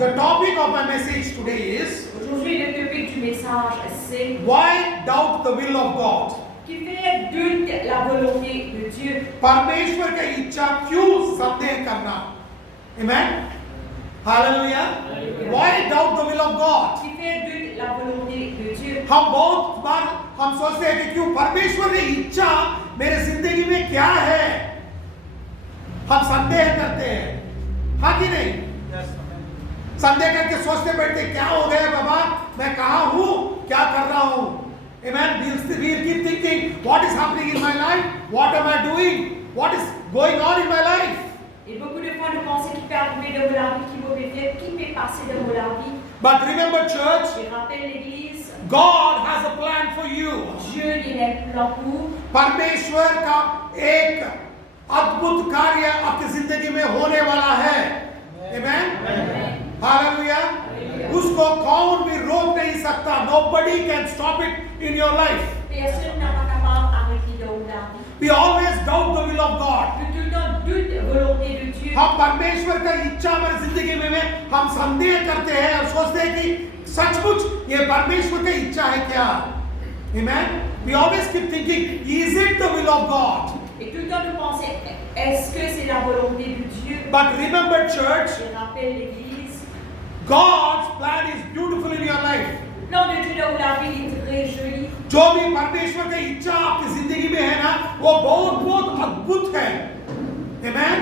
The topic of my message today is Aujourd'hui, le topic du message, c'est why doubt the will of God? qui fait doute la volonté de Dieu. परमेश्वर की इच्छा क्यों संदेह करना? Amen. Hallelujah. Why doubt the will of God? Qui fait doute la volonté de Dieu. हम बहुत बार हम सोचते हैं कि क्यों परमेश्वर की इच्छा मेरे जिंदगी में क्या है? हम संदेह करते हैं, हाँ कि नहीं? संदेह करके सोचते बैठते क्या हो गया बाबा, मैं कहाँ हूँ, क्या कर रहा हूँ? Amen. We'll keep thinking, what is happening in my life? What am I doing? What is going on in my life? Et beaucoup de fois, nous pensons qu'il peut arriver dans la vie, qu'il peut faire, qui peut passer dans la vie. But remember, church, Je rappelle l'Église, God has a plan for you. Dieu il a un plan pour. परमेश्वर का एक अद्भुत कार्य आपकी जिंदगी में होने वाला है। Amen. Hallelujah. उसको कौन भी रोक नहीं सकता. Nobody can stop it in your life. Personne n'est pas capable d'arrêter dans la vie. We always doubt the will of God. Nous tout le temps doute la volonté de Dieu. हम परमेश्वर का इच्छा हमारी जिंदगी में हम संदेह करते हैं और सोचते हैं कि सचमुच ये परमेश्वर की इच्छा है क्या? Amen. We always keep thinking, is it the will of God? Et tout le temps nous pensons, est-ce que c'est la volonté de Dieu? But remember, church, Je rappelle l'Église, God's plan is beautiful in your life. le plan de Dieu dans la vie est très joli. जो भी परमेश्वर की इच्छा आपकी जिंदगी में है ना, वो बहुत बहुत अद्भुत है. Amen.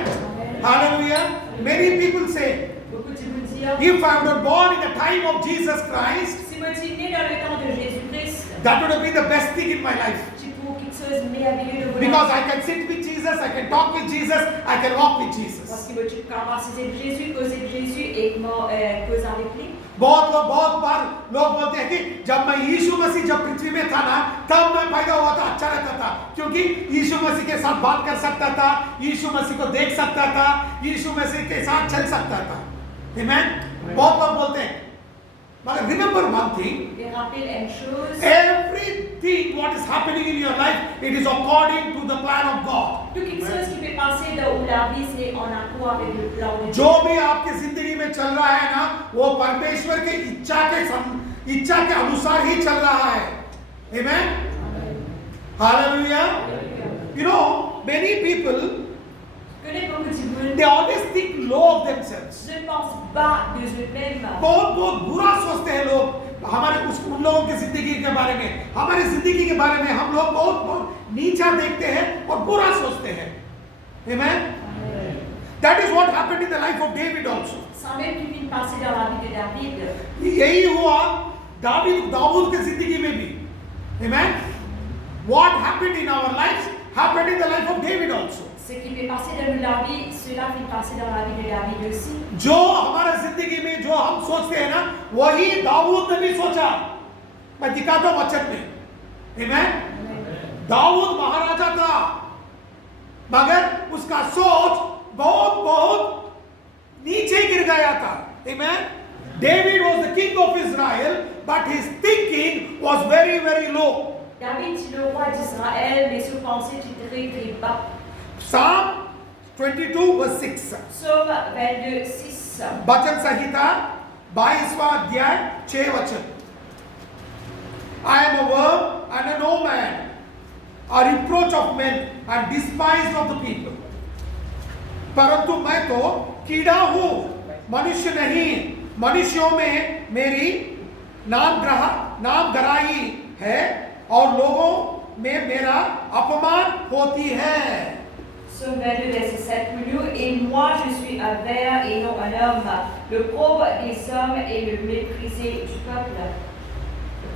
Hallelujah. Many people say, Beaucoup de vous dire, if I were born in the time of Jesus Christ, si moi suis né dans le temps de Jésus-Christ, that would have been the best thing in my life. tu trouves quelque chose de merveilleux de vous. Because I can sit with Jesus, I can talk with Jesus, I can walk with Parce Jesus. que moi, tu peux assister de Jésus, causer de Jésus et causer avec lui. बहुत बार लोग बोलते हैं कि जब मैं यीशु मसीह जब पृथ्वी में था ना, तब मैं पैदा हुआ था, अच्छा रहता था, क्योंकि यीशु मसीह के साथ बात कर सकता था, यीशु मसीह को देख सकता था, यीशु मसीह के साथ चल सकता था. Amen. बहुत लोग बोलते हैं. But remember one thing. Et rappelle une chose. Everything what is happening in your life, it is according to the plan of God. Tout quelque chose qui peut passer dans la vie, c'est en accord avec le plan de Dieu. जो भी आपकी जिंदगी में चल रहा है ना, वो परमेश्वर के इच्छा के अनुसार ही चल रहा है. Amen. Hallelujah. You know, many people, Je connais beaucoup de monde. they always think low of themselves. Je pense bas de eux-mêmes. बहुत बुरा सोचते हैं लोग हमारे उन लोगों की जिंदगी के बारे में, हमारी जिंदगी के बारे में हम लोग बहुत नीचा देखते हैं और बुरा सोचते हैं. Amen. That is what happened in the life of David also. Sans même qu'il vienne passer dans la vie de David. यही हुआ दाऊद की जिंदगी में भी. Amen. What happened in our lives happened in the life of David also. Ce qui peut passer dans la vie, cela fait passer dans la vie de David aussi. जो हमारे जिंदगी में जो हम सोचते हैं ना, वही दाऊद ने भी सोचा. मैं दिखाता हूं वचन में. Amen. दाऊद महाराजा था, मगर उसका सोच बहुत नीचे गिर गया था. Amen. David was the king of Israel, but his thinking was very low. David est le roi d'Israël, mais ses pensées étaient très bas. Psalm 22 verse 6. Psaume 22, 6. वचन संहिता 22वां अध्याय 6 वचन. I am a worm and a no man, a reproach of men and despised of the people. परंतु मैं तो कीड़ा हूँ, मनुष्य नहीं. मनुष्यों में मेरी नाम गराई है और लोगों में मेरा अपमान होती है. Psaume 22, verset 7 pour nous. Et moi, je suis un ver et non un homme, le pauvre des hommes et le méprisé du peuple.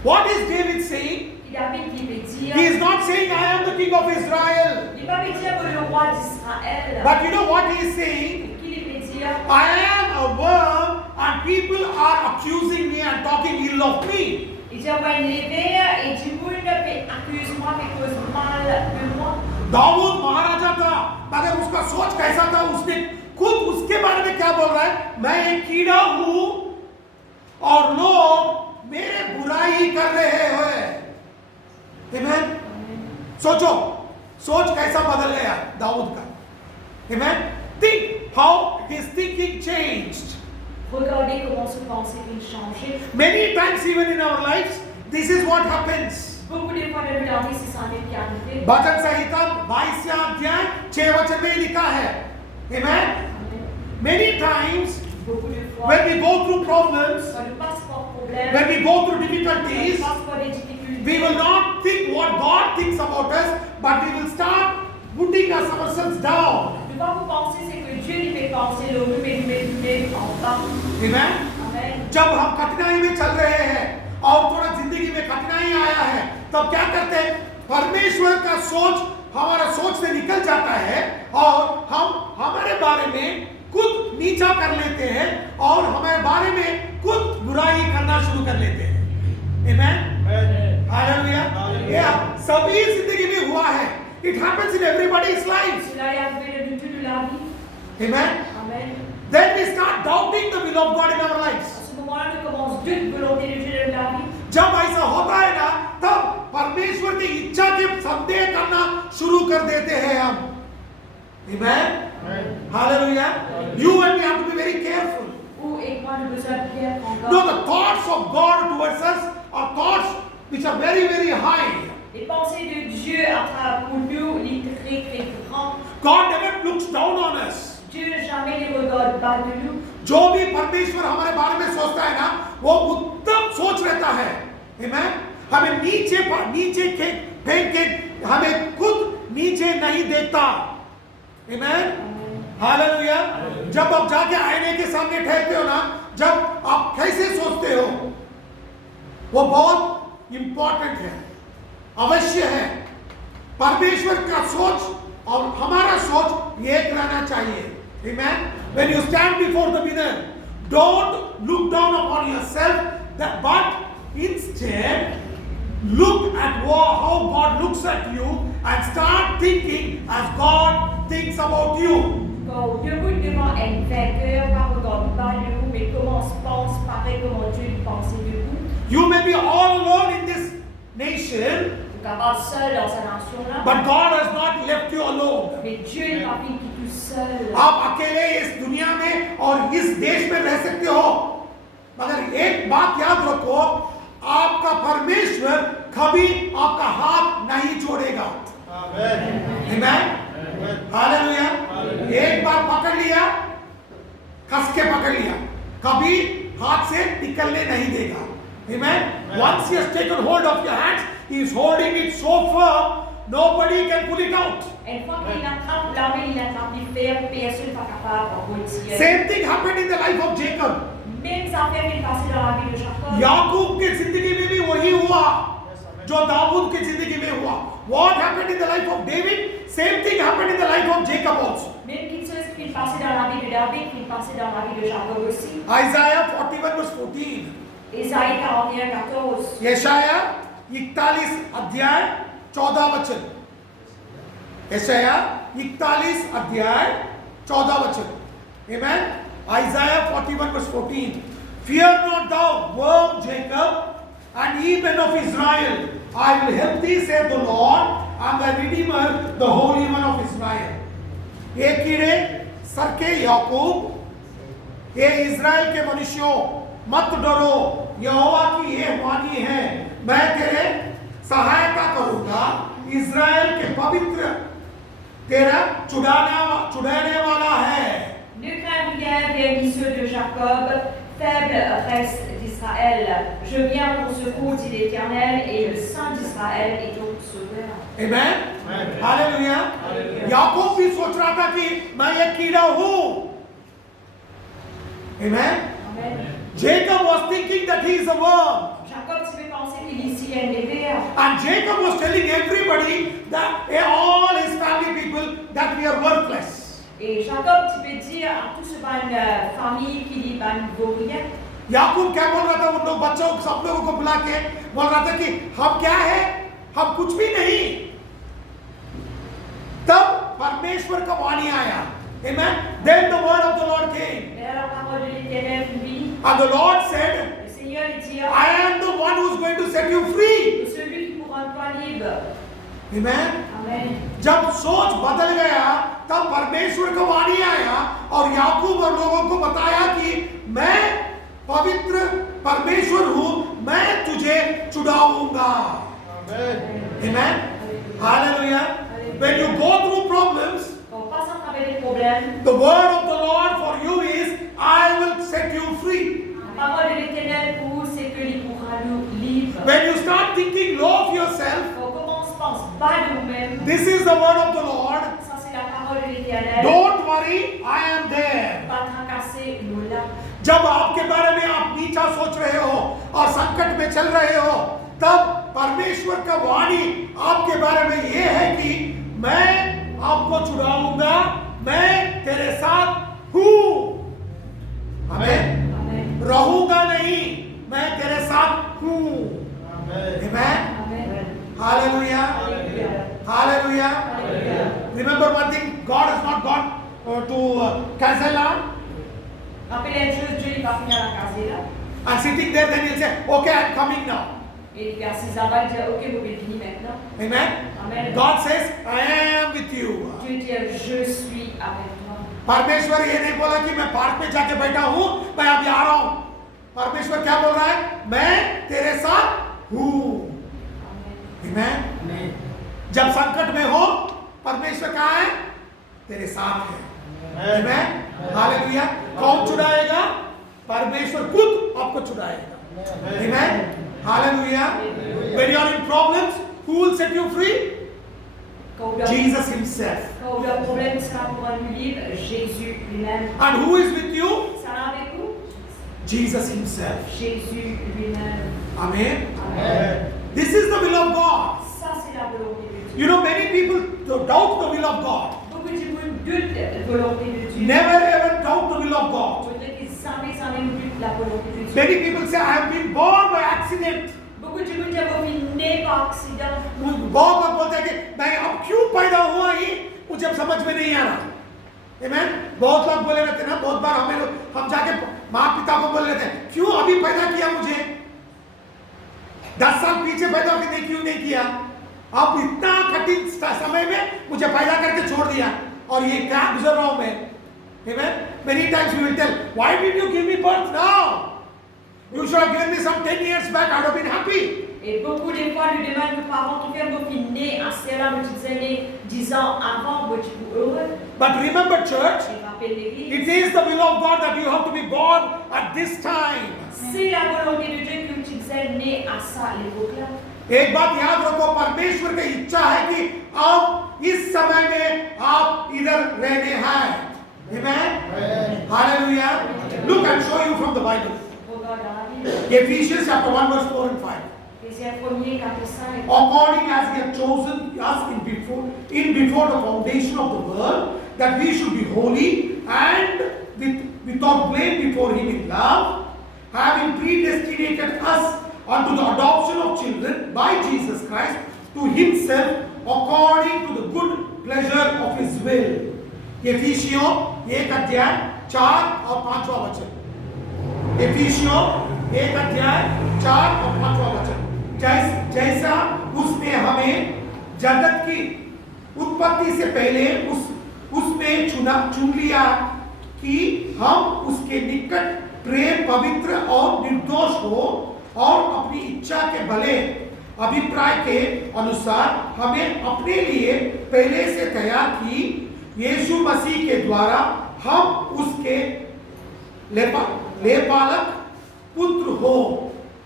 What is David saying? David qui veut dire, He is not saying I am the king of Israel. il va veut dire le roi d'Israël. But you know what he is saying? Qui veut dire, I am a worm and people are accusing me and talking ill of me. il dit, moi, il est vert et du monde accuse-moi, mais cause mal de moi. Dawood महाराजा था, मगर उसका सोच कैसा था? उसने खुद उसके बारे में क्या बोल रहा है? मैं एक कीड़ा हूं और लोग मेरे बुराई कर रहे हैं. Amen. सोचो, सोच कैसा बदल गया दाऊद का. Amen. Think how his thinking changed. Regardez comment ce pensée peut changer. Many times even in our lives, this is what happens. Beaucoup de fois dans la vie, c'est ça même qui est arrivé. भजन संहिता 22 अध्याय 6 वचन में लिखा है. Amen. Amen. Many times Beaucoup de fois, when we go through problems, quand nous passons par problème, when we go through quand nous difficulties, passons par des difficultés, we will not think what God thinks about us, but we will start putting ourselves down. ne pas vous penser c'est que Dieu lui fait penser le nous en bas. Amen. Amen. जब हम कठिनाई में चल रहे हैं और थोड़ा जिंदगी में कठिनाई आया है, तब क्या करते हैं? परमेश्वर का सोच हमारा सोच से निकल जाता है और हम हमारे बारे में खुद नीचा कर लेते हैं और हमारे बारे में खुद बुराई करना शुरू कर लेते हैं. Amen. हालेलुया. ये सभी जिंदगी में हुआ है. It happens in everybody's lives. Cela est arrivé de toute la vie. Amen. Amen. Then we start doubting the will of God in our À lives. ce moment-là, nous commençons d'une volonté de Dieu dans la vie. जब ऐसा होता है ना, तब परमेश्वर की इच्छा के संदेह करना शुरू कर देते हैं हम. Amen. Hallelujah. You and me have to be very careful. Ou et moi, nous besoin de bien No, encore. the thoughts of God towards us are thoughts which are very, very high. Les pensées de Dieu à travers pour nous, les très très grands. God never looks down on us. Dieu jamais les regarde bas de nous. जो भी परमेश्वर हमारे बारे में सोचता है ना, वो उत्तम सोच रहता है. Amen. हमें नीचे फेंक के हमें खुद नीचे नहीं देखता. Amen. हालेलुया. जब आप जाके आईने के सामने ठहरते हो ना, जब आप कैसे सोचते हो, वो बहुत इंपॉर्टेंट है, अवश्य है. परमेश्वर का सोच और हमारा सोच एक रहना चाहिए. Amen. When you stand before the mirror, don't look down upon yourself, but instead look at how God looks at you and start thinking as God thinks about you. Quand debout devant un vainqueur, pas regarde bas de nous, mais comment on se pense, pareil comment Dieu pense de vous. You may be all alone in this nation, Vous n'êtes pas seul dans sa nation-là, but God has not left you alone. mais Dieu n'est pas fini tout seul. आप अकेले इस दुनिया में और इस देश में रह सकते हो, मगर एक बात याद रखो, आपका परमेश्वर कभी आपका हाथ नहीं छोड़ेगा. Amen. हालेलुया. एक बार पकड़ लिया, कस के पकड़ लिया, कभी हाथ से निकलने नहीं देगा. Amen. Once he has taken hold of your hands, he is holding it so firm, nobody can pull it out. Une fois qu'il attrape la main, il attrape les fers, personne n'est pas capable de retirer. Same thing happened in the life of Jacob. Mêmes affaires qui passent dans la vie de Jacob. याकूब की जिंदगी में भी वही हुआ जो दाऊद की जिंदगी में हुआ. What happened in the life of David? Same thing happened in the life of Jacob also. Même quelque chose qui passait dans la vie de David, qui passait dans la vie de Jacob aussi. Isaiah 41 verse 14. Ésaïe 41, 14. यशाया 41 अध्याय 14 वचन. यशाया 41 अध्याय 14 वचन. Amen. Isaiah 41 verse 14. Fear not thou, worm Jacob, and ye men of Israel. I will help thee, saith the Lord, and thy Redeemer, the Holy One of Israel. ये कीड़े sir के याकूब, ये इज़राइल के मनुष्यों, मत डरो, यहोवा की ये वाणी है, मैं तेरे सहायता करूंगा, इज़राइल के पवित्र तेरा छुड़ाने वाला है. Ne crains rien, vermisseux de Jacob, faible reste d'Israël. Je viens au secours, dit l'Éternel, et le Saint d'Israël est ton sauveur. Amen. Hallelujah. याकूब भी सोच रहा था कि मैं एक कीड़ा हूं. Amen. Amen. Jacob was thinking that he is a worm. Jacob s'est fait penser qu'il est ici un bébé. And Jacob was telling everybody that all his family people that we are worthless. Et Jacob, tu peux dire à toute cette famille qui ne vaut rien. याकूब क्या बोल रहा था उन लोग बच्चों सब लोगों को बुला के बोल रहा था कि हम क्या है, हम कुछ भी नहीं. तब परमेश्वर का वाणी आया. Amen. Then the word of the Lord came. Mais la parole de l'Éternel vit. And the Lord said, Le Seigneur dit, I am the one who is going to set you free. celui qui pourra toi libre. Amen. Amen. जब सोच बदल गया तब परमेश्वर का वाणी आया और याकूब और लोगों को बताया कि मैं पवित्र परमेश्वर हूं, मैं तुझे छुड़ाऊंगा। Amen. Hallelujah. When you go through problems, Quand on passe à travers des problèmes, the word of the Lord for you is, I will set you free. la parole de l'Éternel pour vous, c'est que il pourra nous livrer. When you start thinking low of yourself, Quand on commence à penser bas de nous-mêmes, this is the word of the Lord. ça c'est la parole de l'Éternel. Don't worry, I am there. Pas tracasser, nous là. जब आपके बारे में आप नीचा सोच रहे हो और संकट में चल रहे हो, तब परमेश्वर का वाणी आपके बारे में यह है कि मैं आपको छुड़ाऊंगा, मैं तेरे साथ हूं। आमीन। Amen. रहूंगा नहीं, मैं तेरे साथ हूं। आमीन। Amen. Hallelujah, Alléluia. Hallelujah. Alléluia. Remember one thing, God has not gone to Kazela Rappelez une chose, Dieu il va finir la case là. and sitting there, then he'll say, okay, I'm coming now. Et il est assis là-bas, il dit ok, vous pouvez finir maintenant. Amen. Amen. God says, I am with you. Dieu dit je suis avec toi. परमेश्वर ये नहीं बोला कि मैं park में जाके बैठा हूं, मैं अभी आ रहा हूं। परमेश्वर क्या बोल रहा है? मैं तेरे साथ हूं। Amen. Amen. जब संकट में हो, परमेश्वर कहाँ है? तेरे साथ है। Amen. हालेलुया। कौन छुड़ाएगा? परमेश्वर खुद आपको छुड़ाएगा। Amen. Hallelujah. When you are in problems, who will set you free? Quand vous avez Jesus himself. un problème, ça pourra nous livre Jésus lui-même. And who is with you? Ça va avec vous? Jesus himself. Jésus lui-même. Amen. Amen. This is the will of God. Ça, c'est la volonté de Dieu. You know, many people doubt the will of God. Beaucoup de gens doutent de la volonté de Dieu. Never ever doubt the will of God. Peut-être qu'ils jamais doutent de la volonté de Dieu. Many people say, I have been born by accident. Beaucoup de gens disent वो भी né par accident. बहुत लोग बोलते हैं कि मैं अब क्यों पैदा हुआ ही मुझे अब समझ में नहीं आ रहा। Amen? बहुत लोग बोले रहते हैं ना, बहुत बार हम जाके माँ पिता को बोल लेते हैं, क्यों अभी पैदा किया मुझे? 10 साल पीछे पैदा होकर क्यों नहीं किया? अब इतना कठिन समय में मुझे पैदा करके छोड़ दिया और ये क्या गुजर रहा हूं मैं? Amen? Many times we will tell, why did you give me birth now? You should have given me some 10 years back, I would have been happy. Et beaucoup de fois, nous demandons aux parents qui viennent nous finir à cela, nous disons 10 ans avant, vous êtes heureux. But remember, church, Et rappelle l'église. it is the will of God that you have to be born at this time. C'est la volonté de Dieu que tu disais né à ça, l'époque-là. एक बात याद रखो, परमेश्वर की इच्छा है कि अब इस समय में आप इधर रहने हैं। Amen. Hallelujah. Look, I'll show you from the Bible. Regarde dans la Bible. Ephesians chapter 1 verse 4 and 5. Éphésiens 1er, 4 et 5. According as he had chosen us in before the foundation of the world, that we should be holy and without blame before him in love, having predestinated us unto the adoption of children by Jesus Christ to himself according to the good pleasure of his will. एफिसियों 1 अध्याय 4 और 5वां वचन। एफिसियों 1 अध्याय 4 और 5वां वचन। जैसा उसने हमें जगत की उत्पत्ति से पहले उसमें चुन लिया कि हम उसके निकट प्रेम पवित्र और निर्दोष हो और अपनी इच्छा के भले अभिप्राय के अनुसार हमें अपने लिए पहले से तैयार की यीशु मसीह के द्वारा हम उसके लेपालक पुत्र हो।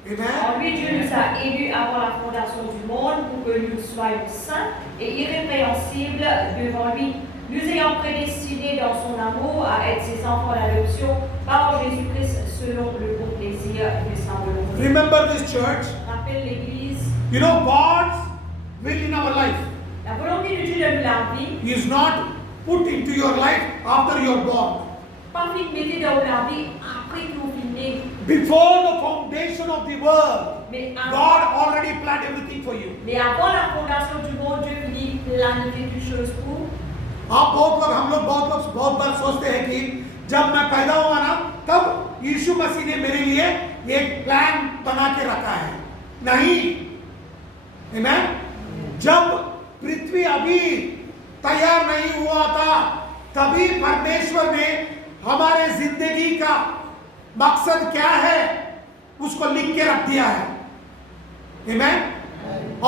En lui, Dieu nous a élus avant la fondation du monde pour que nous soyons saints et irrépréhensibles devant lui, nous ayant prédestinés dans son amour à être ses enfants d'adoption par Jésus-Christ selon le bon plaisir de sa volonté. Remember this church. Rappelle l'Église. You know God's will in our life. La volonté de Dieu de la vie. He is not put into your life after you are born. Pas mettez dans la vie après que vous finissez. Before the foundation of the world, Mais God already planned everything for you. Mais avant la fondation du monde, Dieu finit planifier toutes choses pour. हम लोग बहुत बार सोचते हैं कि जब मैं पैदा हुआ ना तब यीशु मसीह ने मेरे लिए एक प्लान बना के रखा है। नहीं, आमीन। जब पृथ्वी अभी तैयार नहीं हुआ था तभी परमेश्वर ने हमारे जिंदगी का मकसद क्या है उसको लिख के रख दिया है। आमेन।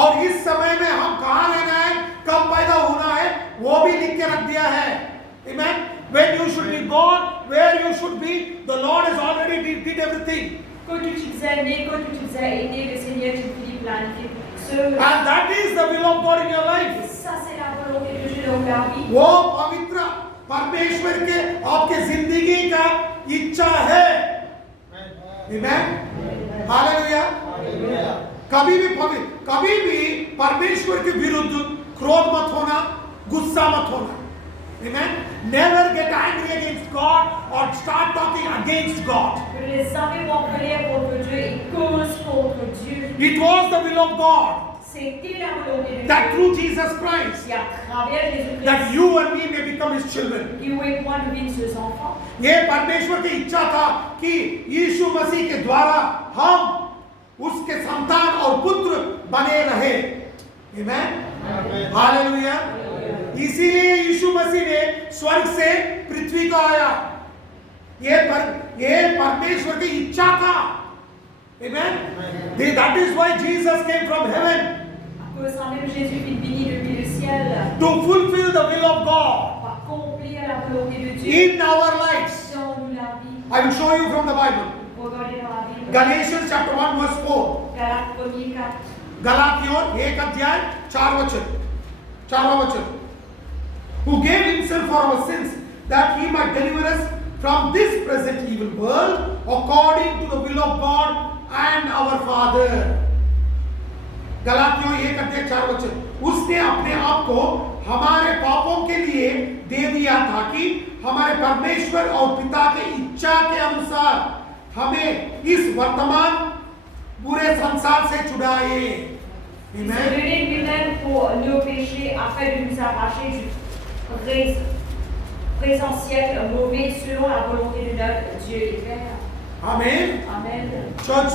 और इस समय में हम कहाँ रहना है, कब पैदा होना है, वो भी लिख के रख दिया है। आमेन। When you should be born, where you should be, the Lord has already did everything. Quand tu t'es né, quand tu t'es aidé, le Seigneur te planifié pour ce. And that is the will of God in your life. Ça, c'est la volonté de Dieu dans ta vie. वो पवित्र परमेश्वर के आपके जिंदगी का इच्छा है। Amen. Hallelujah. कभी भी परमेश्वर के विरुद्ध क्रोध मत होना, गुस्सा मत होना। Amen. Never get angry against God or start talking against God. Ne laisse jamais pas en colère contre Dieu et cause contre Dieu. It was the will of God C'était la volonté de that Dieu. through Jesus Christ, Et à travers Jésus-Christ, that you and me may become His children. qui et moi deviennent ses enfants. ये परमेश्वर की इच्छा था कि यीशु मसीह के द्वारा हम उसके संतान और पुत्र बने रहे। आमेन। हालेलुया। इसीलिए यीशु मसीह ने स्वर्ग से पृथ्वी को आया। ये परमेश्वर की इच्छा था। Amen. That is why Jesus came from heaven. À cause de ça même Jésus est venu depuis le ciel To fulfill the will of God pour accomplir la volonté de Dieu in our lives. dans nous la vie. I will show you from the Bible. Regardez dans la Bible. Galatians chapter 1 verse 4. Galates 1:4. गलातियों 1 अध्याय 4वां वचन। Who gave himself for our sins that he might deliver us from this present evil world according to the will of God and our Father. गलातियों 1 अध्याय 4 वचन। उसने अपने आप को हमारे पापों के लिए दे दिया था कि हमारे परमेश्वर और पिता की इच्छा के अनुसार हमें इस वर्तमान बुरे संसार से छुड़ाए। Il s'est donné lui-même pour nos péchés afin de nous arracher du présent siècle mauvais selon la volonté de notre Dieu et Père. Amen. Amen. Church,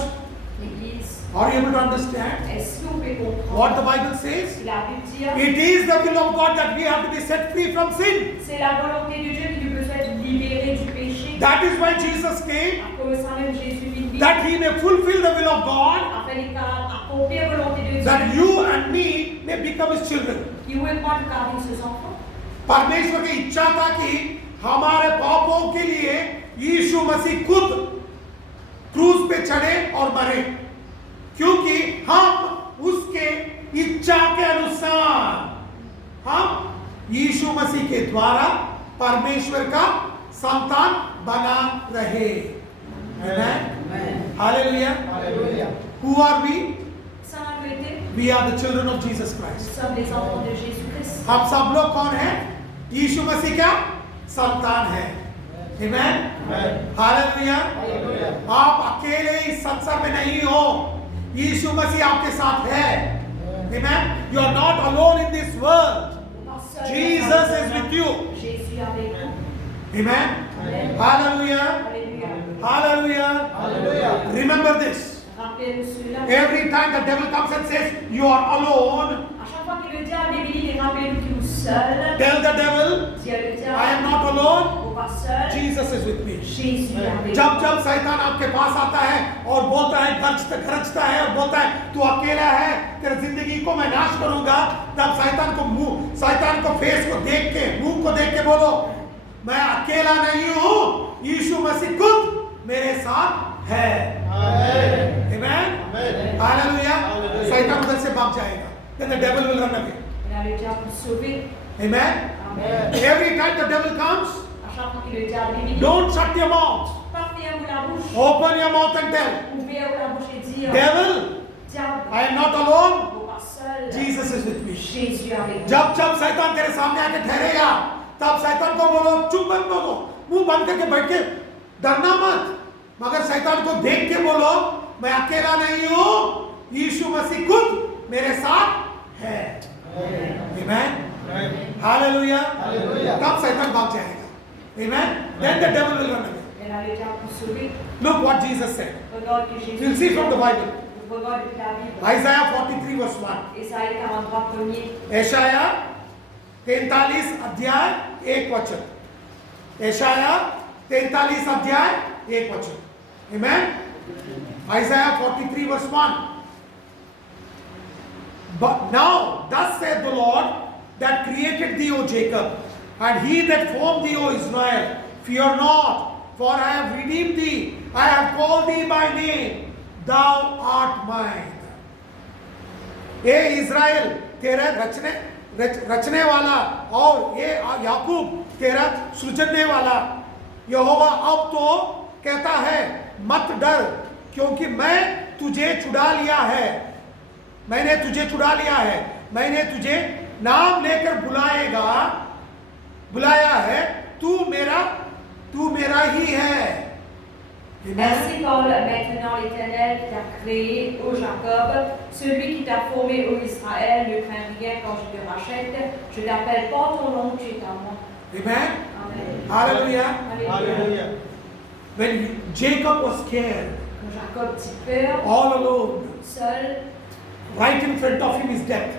L'Église, are you able to understand est-ce que vous pouvez comprendre what the Bible says? ce que la Bible dit? It is the will of God that we have to be set free from sin. C'est la volonté de Dieu qui nous besoin de libérer du péché. That is why Jesus came, À cause de ça même Jésus vit that he may fulfill the will of God, afin d'accomplir la volonté de Dieu. that you and me may become his children. Qui veut prendre garder ses enfants. परमेश्वर की इच्छा था कि हमारे पापों के लिए यीशु मसीह खुद क्रूस पे चढ़े और मरे, क्योंकि हम उसके इच्छा के अनुसार हम यीशु मसीह के द्वारा परमेश्वर का संतान बना रहे। Amen. Hallelujah. Who are we? Ça a été. We are the children of Jesus Christ. Nous sommes les enfants de Jésus-Christ. हम सब लोग कौन हैं? यीशु मसीह का संतान है। Amen. हालेलुया। आप अकेले इस संसार में नहीं हो, यीशु मसीह आपके साथ है। Amen. You are not alone in this world. Jesus is with you. Jésus avec vous. Amen. Hallelujah. Hallelujah. Remember this. Rappelez-vous cela. Every time the devil comes and says you are alone, À chaque fois qu'il le dit à Bible, rappelez-vous que vous seul. tell the devil, Dis à le diable, I am not alone. vous pas seul. Jesus is with me. Jésus est avec जब जब शैतान आपके पास आता है और बोलता है, गरजता है और बोलता है तू अकेला है, तेरी जिंदगी को मैं नाश करूंगा, तब शैतान को फेस को देख के, मुंह को देख के बोलो, मैं अकेला नहीं हूं, यीशु मसीह खुद मेरे साथ है। Amen. Hallelujah. शैतान उधर से भाग जाएगा। Then the devil will run away. Il a le diable pour sauver. Amen. Amen. Every time the devil comes, À chaque fois qu'il le dit à Bible, don't shut your mouth. pas fermer la bouche. Open your mouth and tell, Ouvrir la bouche et dire, devil, diable, I am not alone. vous pas seul. Jesus is with me. Jésus est avec vous. जब जब शैतान तेरे सामने आके ठहरेगा, तब शैतान को बोलो, चुप मत बोलो, मुंह बंद करके बैठ के डरना मत, मगर शैतान को देख के बोलो, मैं अकेला नहीं हूं, यीशु मसीह खुद मेरे साथ है। Amen. Hallelujah. तब शैतान भाग जाएगा। Amen. Then the devil will run away. Il a le diable pour sauver. Look what Jesus said. Regarde que Jésus. You'll see from the Bible. Regarde depuis la Bible. Isaiah 43 verse 1. Ésaïe 43 premier. एशाया 43 अध्याय 1 वचन। एशाया 43 अध्याय 1 वचन। Amen. Isaiah 43 verse 1. But now, thus saith the Lord that created thee, O Jacob, and he that formed thee, O Israel, fear not, for I have redeemed thee, I have called thee by name, thou art mine. A Israel तेरा रचने वाला और ये याकूब तेरा सृजने वाला यहोवा अब तो कहता है मत डर क्योंकि मैं तुझे छुड़ा लिया है, मैंने तुझे छुड़ा लिया है, मैंने तुझे नाम लेकर बुलाया है, तू मेरा ही है। Ainsi parle maintenant l'Éternel qui t'a créé, ô Jacob, celui qui t'a formé, ô Israël, ne crains rien quand je te rachète, je t'appelle pas ton nom, tu es à moi. Amen. Amen. Hallelujah. Hallelujah. When Jacob was scared, Quand Jacob dit peur, all alone, seul, right in front of him is death.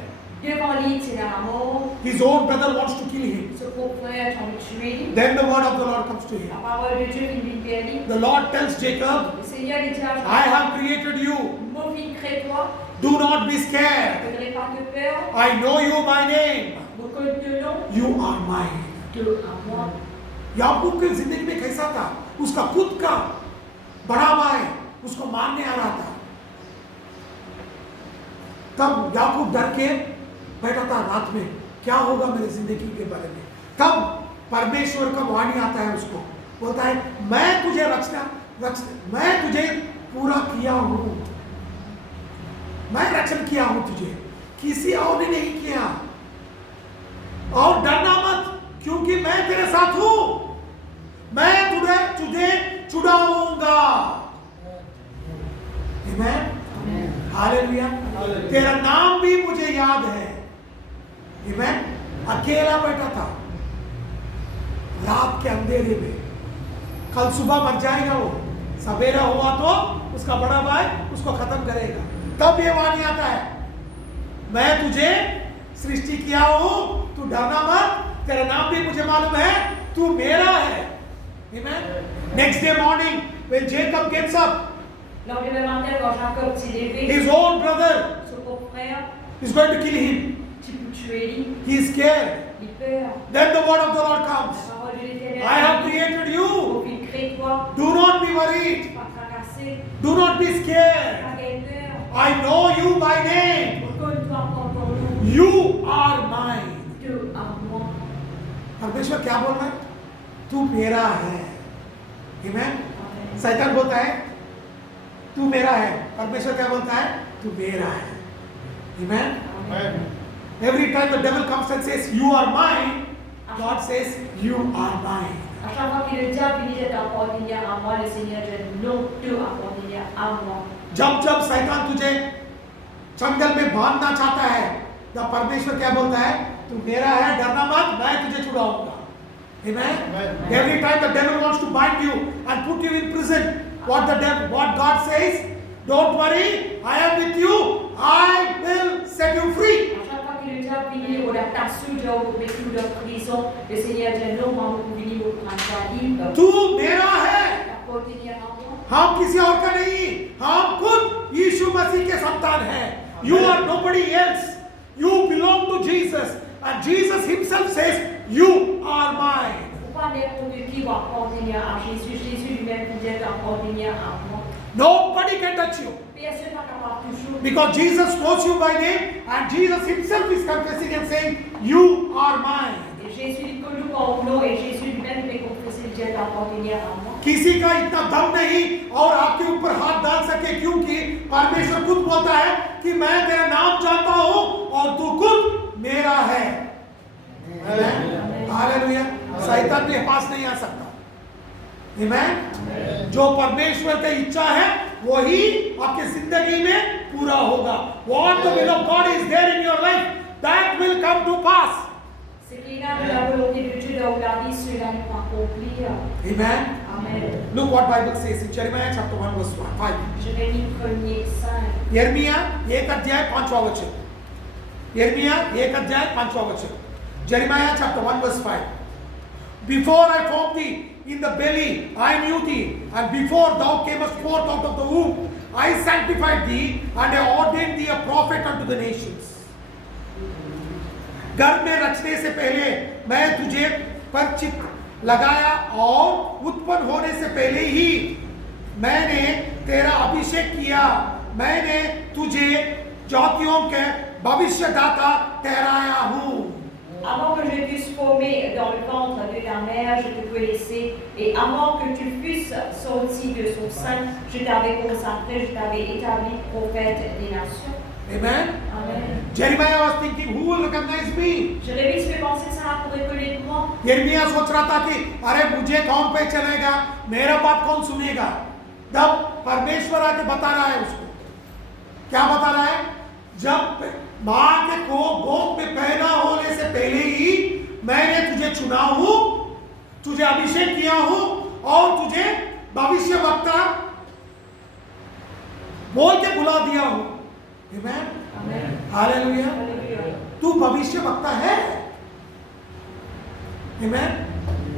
devant lui, c'est la mort, His own brother wants to kill him. ce pauvre frère t'en tué. Then the word of the Lord comes to him. La parole de Dieu qui lui dit, The Lord tells Jacob, le Seigneur lui dit à I Jacob, have created you. mon fils, crée-toi, Do not be scared. ne voudrais pas te peur, I know you by name. me connais de nom, You are mine. de à moi. याकूब की जिंदगी में कैसा था? उसका खुद का बड़ा भाई उसको मारने आ रहा था। तब याकूब डर के बैठा था रात में, क्या होगा मेरी जिंदगी के बारे में। तब परमेश्वर का वाणी आता है उसको, बोलता है मैं तुझे पूरा किया हूं, मैं रक्षण किया हूं तुझे, किसी और ने नहीं किया, और डरना मत क्योंकि मैं तेरे साथ हूं, मैं तुझे छुड़ाऊंगा। आमेन, हालेलुया। तेरा नाम भी मुझे याद है। आमेन। अकेला बैठा था रात के अंधेरे में, कल सुबह मर जाएगा वो, सवेरा हुआ तो उसका बड़ा भाई उसको खत्म करेगा। तब ये वाणी आता है, मैं तुझे सृष्टि किया हूं, तू डरना मत, तेरा नाम भी मुझे मालूम है, तू मेरा है। Amen. Next day morning, when Jacob gets up, Lendemain matin, quand Jacob s'est levé, his own brother son pauvre frère, is going to kill him. tu peux tuer lui, He is scared. il peur. Then the word of the Lord La comes. parole de l'Éternel, I have created you. mon fils, crée-toi, Do not be worried. pas tracasser, Do not be scared. pas qu'elle peur. I know you by name. Connais-toi par ton nom, You are mine. de à moi. परमेश्वर क्या बोल रहा है? तू मेरा है। Amen. Amen. शैतान बोलता है तू मेरा है, परमेश्वर क्या बोलता है? तू मेरा है। Amen. Amen. Every time the devil comes and says you are mine, God says you are mine. À chaque fois que le diable vient t'appartenir à moi, le Seigneur dit non, te appartenir à moi. जब शैतान तुझे जंगल में बांधना चाहता है, तब परमेश्वर क्या बोलता है? तू मेरा है, डरना मत, मैं तुझे छुड़ाऊंगा। Amen. Every time the devil wants to bind you and put you in prison, what God says? Don't worry, I am with you. I will set you free. À chaque fois que le diable vient, on a tassé de mettre dans prison, le Seigneur dit non, moi, vous venez me prendre libre. तू मेरा है, Appartenir à moi. हम किसी और का नहीं, हम खुद यीशु मसीह के संतान हैं। You are nobody else. You belong to Jesus, and Jesus Himself says, "You are mine." Faut pas n'importe qui va appartenir à Jésus. Jésus lui-même dit appartenir à moi. Nobody can touch you Personne n'a capable toujours. because Jesus knows you by name, and Jesus Himself is confessing and saying, "You are mine." Et Jésus dit que nous parlons et Jésus lui-même fait confesser Dieu d'appartenir à moi. किसी का इतना दम नहीं और आपके ऊपर हाथ डाल सके, क्योंकि परमेश्वर खुद बोलता है कि मैं तेरा नाम जानता हूं और तू खुद मेरा है। हालेलुया। शैतान के पास नहीं आ सकता। आमेन। जो परमेश्वर की इच्छा है वही आपकी जिंदगी में पूरा होगा। What the will of God is there in your life, that will come to pass. Ce qui est là de la volonté de Dieu dans la vie, cela n'est pas accompli. Amen. Amen. Look what Bible says in Jeremiah chapter 1 verse 5. Je vais lire premier 5. यिर्मयाह 1 अध्याय 5वां वचन। यिर्मयाह 1 अध्याय 5वां वचन। Jeremiah chapter 1 verse 5. Before I formed thee in the belly, I knew thee, and before thou camest forth out of the womb, I sanctified thee, and I ordained thee a prophet unto the nations. गर्भ में रचने से पहले मैं तुझे परिचित लगाया, और उत्पन्न होने से पहले ही मैंने तेरा अभिषेक किया, मैंने तुझे जातियों के भविष्यदाता ठहराया हूँ. Avant que je t'eusse formé dans le ventre de ta mère, je te connaissais, et avant que tu fusses sorti de son sein, je t'avais consacré, je t'avais établi prophète des nations. Amen. Amen. Jeremiah was thinking, who will recognize me? Jérémie se fait penser ça pour reconnaître moi. यिर्मयाह सोच रहा था कि अरे मुझे कौन पहचानेगा, मेरा बात कौन सुनेगा. तब परमेश्वर आके बता रहा है उसको. क्या बता रहा है? जब माँ के गोद में पैदा होने से पहले ही मैंने तुझे चुना हूं, तुझे अभिषेक किया हूं, और तुझे भविष्यवक्ता बोल के बुला दिया हूं. Amen. Amen. हालेलुया. Alléluia. तू भविष्यवक्ता है. Amen.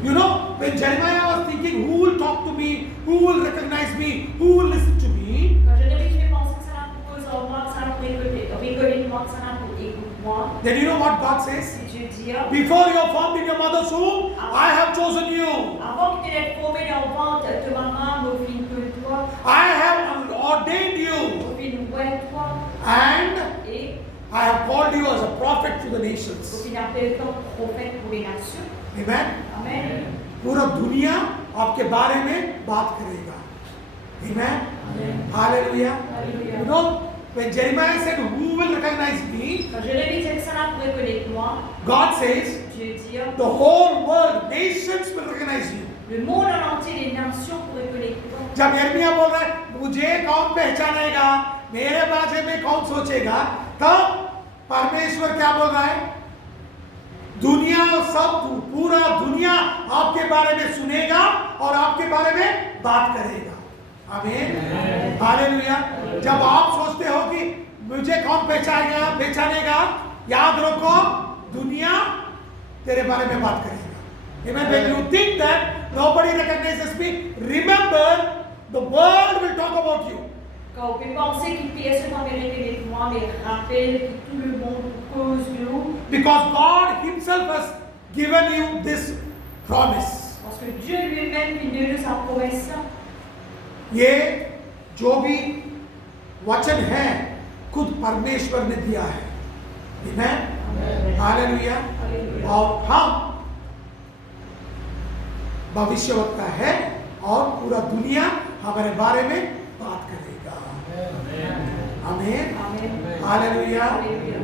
You know, when Jeremiah was thinking, who will talk to me, who will recognize me, who will listen to me, Quand Jérémie se fait penser ça pour moi, ça pour reconnaître moi, ça pour écouter moi. then you know what God says? Si Dieu dit, Before you are formed in your mother's womb, I have chosen you. avant que tu n'aies formé dans le ventre de maman, me fin que toi, I have ordained you, me fin ouais toi, and et I have called you as a prophet to the me nations. fin appelle comme prophète pour les nations. Amen. Amen. पूरा दुनिया आपके बारे में बात करेगा. Amen. Amen. Hallelujah. Alléluia. You know, when Jeremiah said, who will recognize me, Quand Jérémie dit ça pour reconnaître moi, God says, Dieu dit, the whole world, nations will recognize you. le monde en entier, les nations pour reconnaître toi. जब यिर्मयाह बोल रहा है, मुझे कौन पहचानेगा, मेरे बारे में कौन सोचेगा, तब परमेश्वर क्या बोल रहा है? दुनिया सब, पूरा दुनिया आपके बारे में सुनेगा और आपके बारे में बात करेगा. आमीन. हालेलुया. जब आप सोचते हो कि मुझे कौन पहचानेगा, याद रखो दुनिया तेरे बारे में बात करेगा. Amen. When you think that nobody recognizes me, remember the world will talk about you. Quand on peut penser qu'il personne ne va reconnaître moi, mais rappelle que tout le monde cause de nous. Because God Himself has given you this promise. Parce que Dieu lui-même il donne sa promesse. ये जो भी वचन है खुद परमेश्वर ने दिया है. Amen. हालेलुया. और हम भविष्यवक्ता है और पूरा दुनिया हमारे बारे में बात करेगा. आमीन. Amen. Hallelujah. Alléluia.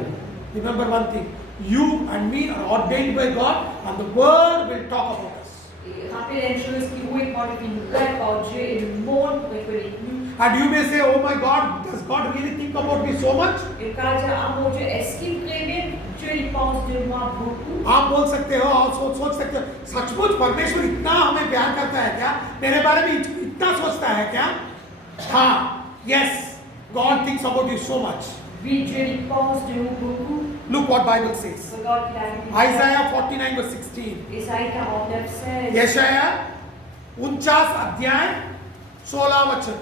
Remember one thing, you and me are ordained by God, and the world will talk about us. Et rappelle une chose qui vous est par Dieu et le monde pour reconnaître nous. And you may say, oh my God, does God really think about me so much? Et quand Dieu, ah mon Dieu, est-ce qu'il vraiment, Dieu il pense de moi beaucoup? आप बोल सकते हो और सोच सकते हो, सचमुच परमेश्वर इतना हमें प्यार करता है क्या, मेरे बारे में इतना सोचता है क्या? हाँ, yes, God thinks about you so much. Oui, Dieu il pense de nous beaucoup. Look what Bible says. Regarde qu'il a dit. Isaiah 49 verse 16. Ésaïe 49, 16. यशाया 49 अध्याय 16 वचन.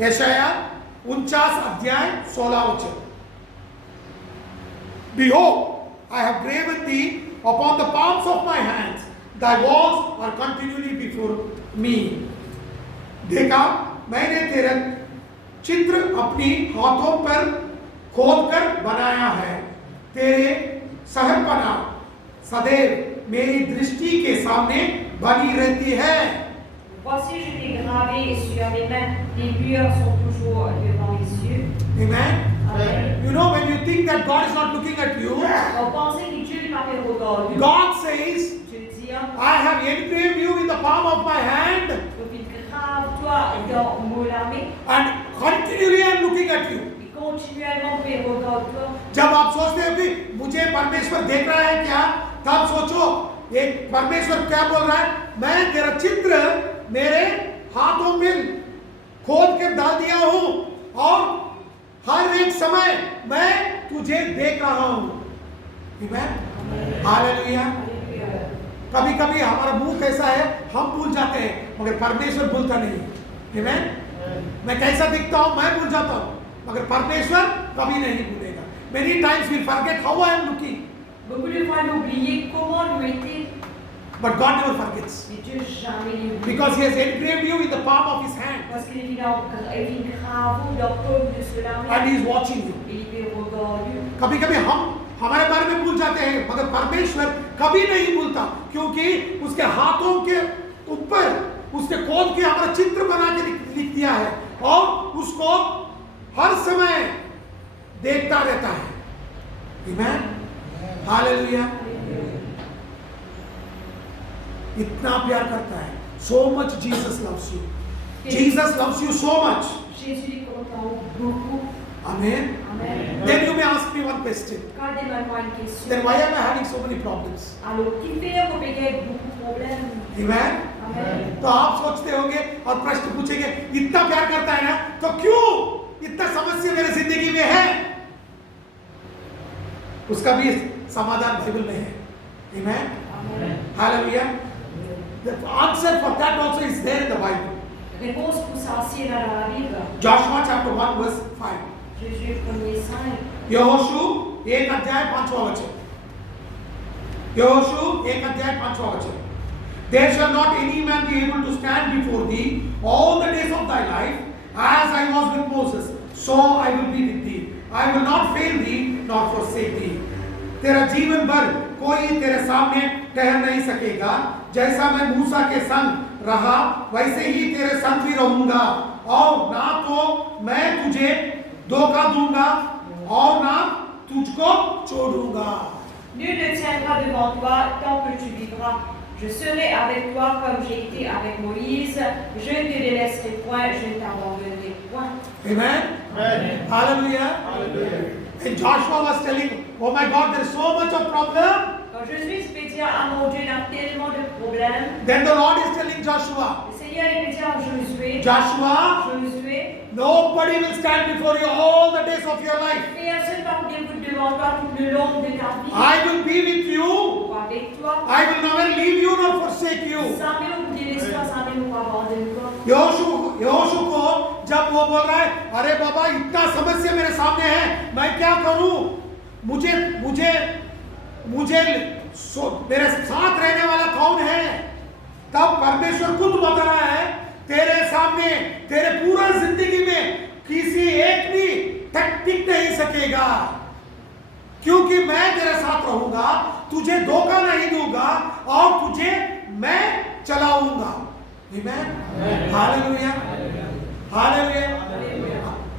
यशाया 49 अध्याय 16 वचन. Behold, I have graven thee upon the palms of my hands. Thy walls are continually before me. देखा, मैंने तेरा चित्र अपनी हाथों पर खोदकर बनाया है. तेरे सहपना सदैव मेरी दृष्टि के सामने बनी रहती है. Voici, je t'ai gravé sur les mains, les murs sont toujours devant les yeux. Amen. Amen. You know, when you think that God is not looking at you, On pensait que Dieu ne m'a pas regardé. God says, Dieu dit, I have engraved you in the palm of my hand, il grave-toi dans mon main, and continually I am looking at you. et continuellement fait regarde-toi. जब आप सोचते हो कि मुझे परमेश्वर देख रहा है क्या, तब सोचो एक परमेश्वर क्या बोल रहा है, मैं तेरा चित्र मेरे हाथों में खोद के डाल दिया हूं और हर एक समय मैं तुझे देख रहा हूं. Amen. हालेलुया. कभी कभी हमारा मुंह कैसा है, हम भूल जाते हैं मगर परमेश्वर भूलता नहीं। आमेन। मैं कैसा दिखता हूं मैं भूल जाता हूं, मगर परमेश्वर कभी नहीं भूलेगा। Many times we forget how I am looking, Beaucoup de fois, nous oublions comment nous étions, but God never forgets mais Dieu jamais les oublie. because He has engraved you in the palm of His hand Parce qu'il est grave dans le paume de cela, and He is watching you. et il peut regarder. कभी कभी हम हमारे बारे में भूल जाते हैं, मगर परमेश्वर कभी नहीं भूलता, क्योंकि उसके हाथों के ऊपर उसके खोद के हमारा चित्र बना के लिख दिया है और उसको हर समय देखता रहता है। आमेन, हालेलुया। इतना प्यार करता है, so much Jesus loves you. Jesus loves you so much. Jésus est content beaucoup. Amen. Amen. Then you may ask me one question. Demande-moi une question. Then why am I having so many problems? Alors, qui fait que vous avez beaucoup de problèmes? Amen. Amen. तो आप सोचते होंगे और प्रश्न पूछेंगे, इतना प्यार करता है ना, तो क्यों इतना समस्या मेरे जिंदगी में है? उसका भी समाधान बाइबल में है। Amen. Amen. Hallelujah. The answer for that also is there in the Bible. Réponse pour ça aussi est dans la Bible. Joshua chapter 1 verse 5. Jésus 1er 5. यहोशू 1 अध्याय 5वां वचन। यहोशू 1 अध्याय 5वां वचन। There shall not any man be able to stand before thee all the days of thy life, as I was with Moses, so I will be with thee. I will not fail thee nor forsake thee. तेरा जीवन भर कोई तेरे सामने ठहर नहीं सकेगा, जैसा मैं मूसा के संग रहा वैसे ही तेरे संग भी रहूंगा, और ना तो मैं तुझे धोखा दूंगा और ना तुझको छोड़ूंगा। Nul ne tiendra devant toi tant que tu vivras. Je serai avec toi comme j'ai été avec Moïse. Je ne te délaisserai point, je ne t'abandonnerai point. Amen. Amen. Hallelujah. Hallelujah. And Joshua was telling, oh my God, there is so much of problem. Quand Jésus peut dire à mon Dieu, il y a tellement de problèmes. Then the Lord is telling Joshua, Le Seigneur il peut dire à Josué, Joshua, Josué, nobody will stand before you all the days of your life. personne ne va vous débouter devant toi tout le long de ta vie. I will be with you. Avec toi, I will never leave you nor forsake you. jamais vous délaisser, jamais vous abandonner. यहोशू को जब वो बोल रहा है, अरे बाबा इतना समस्या मेरे सामने है, मैं क्या करूं? मुझे मेरे साथ रहने वाला कौन है? तब परमेश्वर खुद बता रहा है, तेरे सामने तेरे पूरा जिंदगी में किसी एक भी टिक नहीं सकेगा, क्योंकि मैं तेरे साथ रहूंगा, तुझे धोखा नहीं दूंगा और तुझे मैं चलाऊंगा। Amen. Hallelujah. Hallelujah.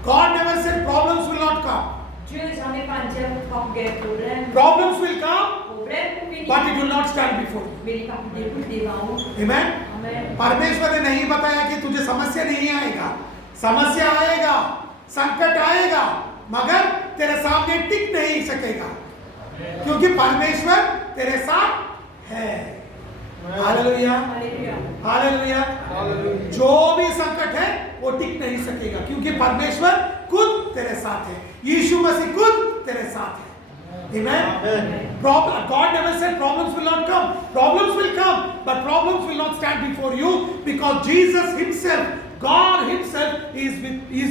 God never said problems will not come. Dieu n'a jamais pas dit qu'il y a des problèmes. Problems will come, Problème pour venir. but it will not stand before you. Mais il va vous débouter devant vous. Amen. Amen. परमेश्वर ने नहीं बताया कि तुझे समस्या नहीं आएगा, समस्या आएगा, संकट आएगा, मगर तेरे सामने टिक नहीं सकेगा, क्योंकि परमेश्वर तेरे साथ है। Hallelujah, Alléluia. हालेलुया। Hallelujah. जो भी संकट है वो टिक नहीं सकेगा, क्योंकि परमेश्वर खुद तेरे साथ है, यीशु मसीह खुद तेरे साथ है। Amen. Amen. God never said problems will not come. Problems will come, but problems will not stand before you, because Jesus Himself, God Himself is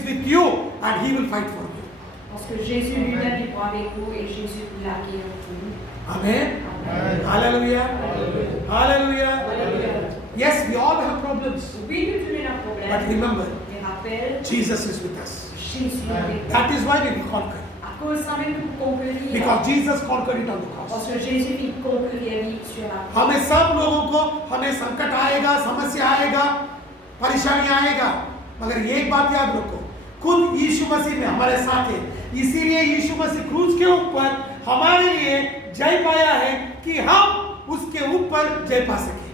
with you, and He will fight for you. Parce que Jésus lui-même est avec vous et Jésus vous l'a guéri pour nous. Amen. Amen. Hallelujah. Hallelujah. Hallelujah. Alléluia. Yes, we all have problems, Oui, nous tous les but problèmes. remember, Mais rappelle, Jesus is with us. Jésus est avec nous. That is why we will conquer, À cause de ça même nous conquérir. because Jesus conquered it on the cross. Parce que Jésus vit conquérir vie sur la croix. हमें सब लोगों को, हमें संकट आएगा, समस्या आएगा, परेशानी आएगा, मगर एक बात याद रखो, खुद यीशु मसीह में हमारे साथ है, इसीलिए यीशु मसीह क्रूज के ऊपर हमारे लिए जय पाया है कि हम उसके ऊपर जय पा सके।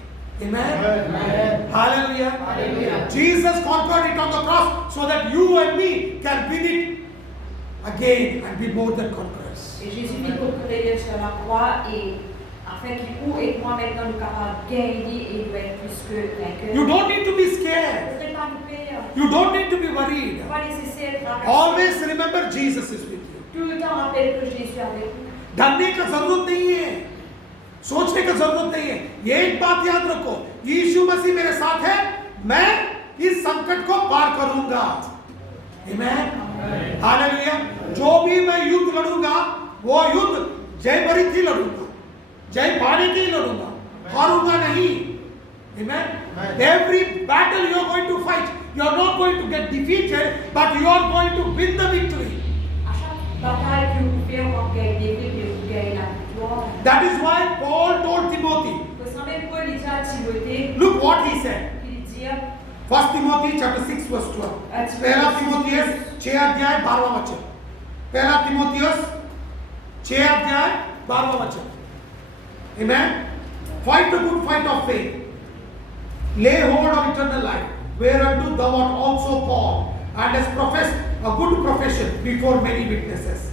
Amen. Amen. Hallelujah. Hallelujah. Jesus conquered it on the cross so that you and me can win it again and be more than conquerors. Et Jésus vit conquérir sur la croix et afin qu'il vous et moi maintenant nous capables de gagner et de être plus que vainqueurs. You don't need to be scared. Vous n'êtes pas vous peur. You don't need to be worried. Pas nécessaire de traverser. Always remember Jesus is with you. Tout le temps rappelle que Jésus est avec vous. डरने का जरूरत नहीं है, सोचने की जरूरत नहीं है। ये एक बात याद रखो, यीशु मसीह मेरे साथ है, मैं इस संकट को पार करूंगा। आमीन, हालेलुया। जो भी मैं युद्ध लड़ूंगा वो युद्ध जय भरित ही लड़ूंगा, जय पाने के ही लड़ूंगा, हारूंगा नहीं। Amen. Every battle you are going to fight, you are not going to get defeated, but you are going to win the victory. À chaque bataille que vous faites, on va gagner, vous gagnez la victoire. That is why Paul told Timothy. Vous savez, Paul dit à Timothée, Look what he said. il dit, 1 Timothy chapter 6 verse 12. पहला तिमोथियस 6 अध्याय 12वां वचन। पहला तिमोथियस 6 अध्याय 12वां वचन। Amen. Fight the good fight of faith. Lay hold of eternal life, whereunto thou art also called, and hast professed a good profession before many witnesses.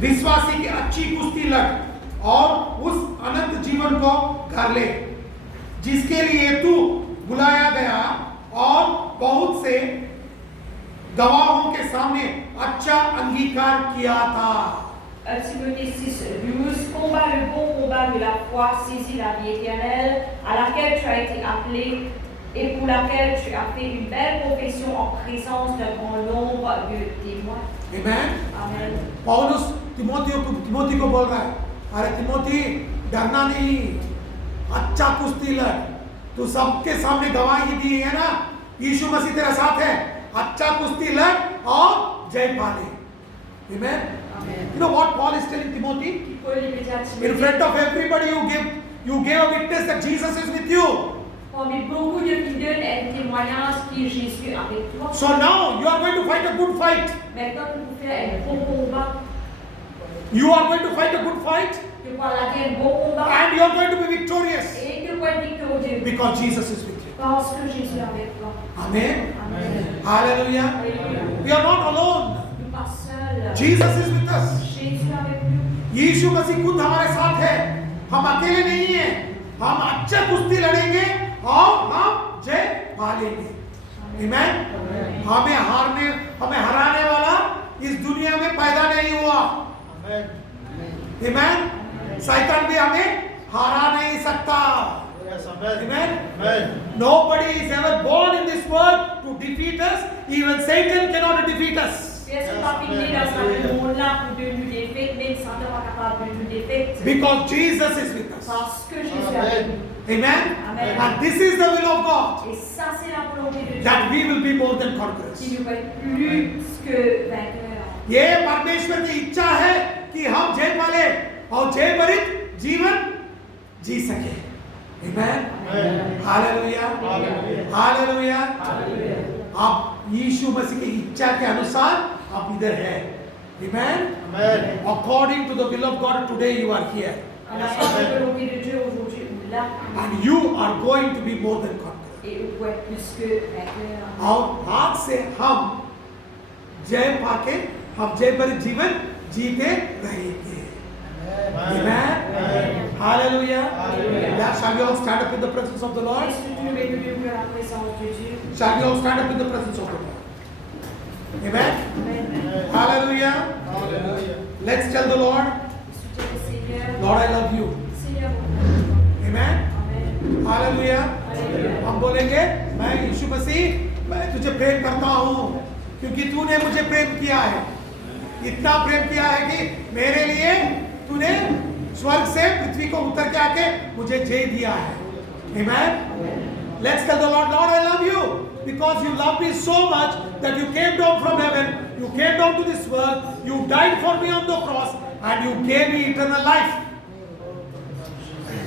विश्वासी की अच्छी कुश्ती लड़ और उस अनंत जीवन को कर ले, जिसके लिए तू बुलाया गया और बहुत से गवाहों के सामने अच्छा अंगीकार किया था। Timothée 6:12, combat le bon combat de la foi, saisis la vie éternelle, à laquelle tu as été appelé et pour laquelle tu as fait une belle profession en présence d'un grand nombre de témoins. Amen. Amen. पौलुस तिमोथी को बोल रहा है, अरे तिमोथी डरना नहीं, अच्छा कुश्ती लड़, तू सबके सामने गवाही दी है ना, यीशु मसीह तेरा साथ है, अच्छा कुश्ती लड़ और जय पा ले। Amen. Amen. You know what Paul is telling Timothy? Paul lui dit à In Timothée, front of everybody you gave a witness that Jesus is with you. parmi beaucoup de fidèles et de témoignages qui est Jésus avec toi. So now you are going to fight a good fight. Maintenant que vous faites un bon combat, You are going to fight a good fight tu vas laquelle un bon combat and you are going to be victorious et tu vas être victorieux because Jesus is with you. parce que Jésus est avec toi. Amen. Amen. Hallelujah. Alléluia. We are not alone. Nous ne sommes pas seuls. Jesus is with us. Jésus est avec nous. यीशु मसीह खुद हमारे साथ है, हम अकेले नहीं हैं, हम अच्छे कुश्ती लड़ेंगे और हम जय पा लेंगे। Amen. हमें हराने वाला इस दुनिया में पैदा नहीं हुआ। Amen. शैतान भी हमें हरा नहीं सकता। Amen. Nobody is ever born in this world to defeat us. Even Satan cannot defeat us. Personne n'a pas né dans ce monde-là pour de nous défaire, mais Satan n'est pas capable de nous défaire. Because Jesus is with us. Parce que Jésus est avec nous. Amen. Amen. And this is the will of God, Et ça, c'est la volonté de Dieu. that we will be more than conquerors. Qui nous va être plus que vainqueurs. ये परमेश्वर की इच्छा है कि हम जय पाले और जय भरित जीवन जी सके। Amen. Hallelujah, hallelujah. आप यीशु मसीह की इच्छा के अनुसार आप इधर हैं। Amen. According to the will of God, today you are here, On a pas la volonté de Dieu aujourd'hui ou là. and you are going to be more than conquerors. Et on peut être plus que vainqueurs. और आज से हम जय पाके हम जय भरित जीवन जीते रहेंगे। Amen. Hallelujah. Yeah, shall we all stand up in the presence of the Lord? Est-ce que tu nous bénis pour la présence de Dieu? Shall we all stand up in the presence of the Lord? Amen. Amen. Hallelujah. Let's tell the Lord, Soutiens le Seigneur. Lord, I love you. Seigneur, on Amen. Amen. Hallelujah. Alléluia. हम बोलेंगे, मैं यीशु मसीह, मैं तुझे प्रेम करता हूँ, क्योंकि तूने मुझे प्रेम किया है। इतना प्रेम किया है कि मेरे लिए तूने स्वर्ग से पृथ्वी को उतर के आके मुझे जय दिया है। Amen. Let's tell the Lord, Lord, I love you because you love me so much that you came down from heaven, you came down to this world, you died for me on the cross, and you gave me eternal life.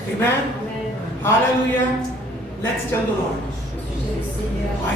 Amen. Amen. Hallelujah. Let's tell the Lord, Soutiens le Seigneur. I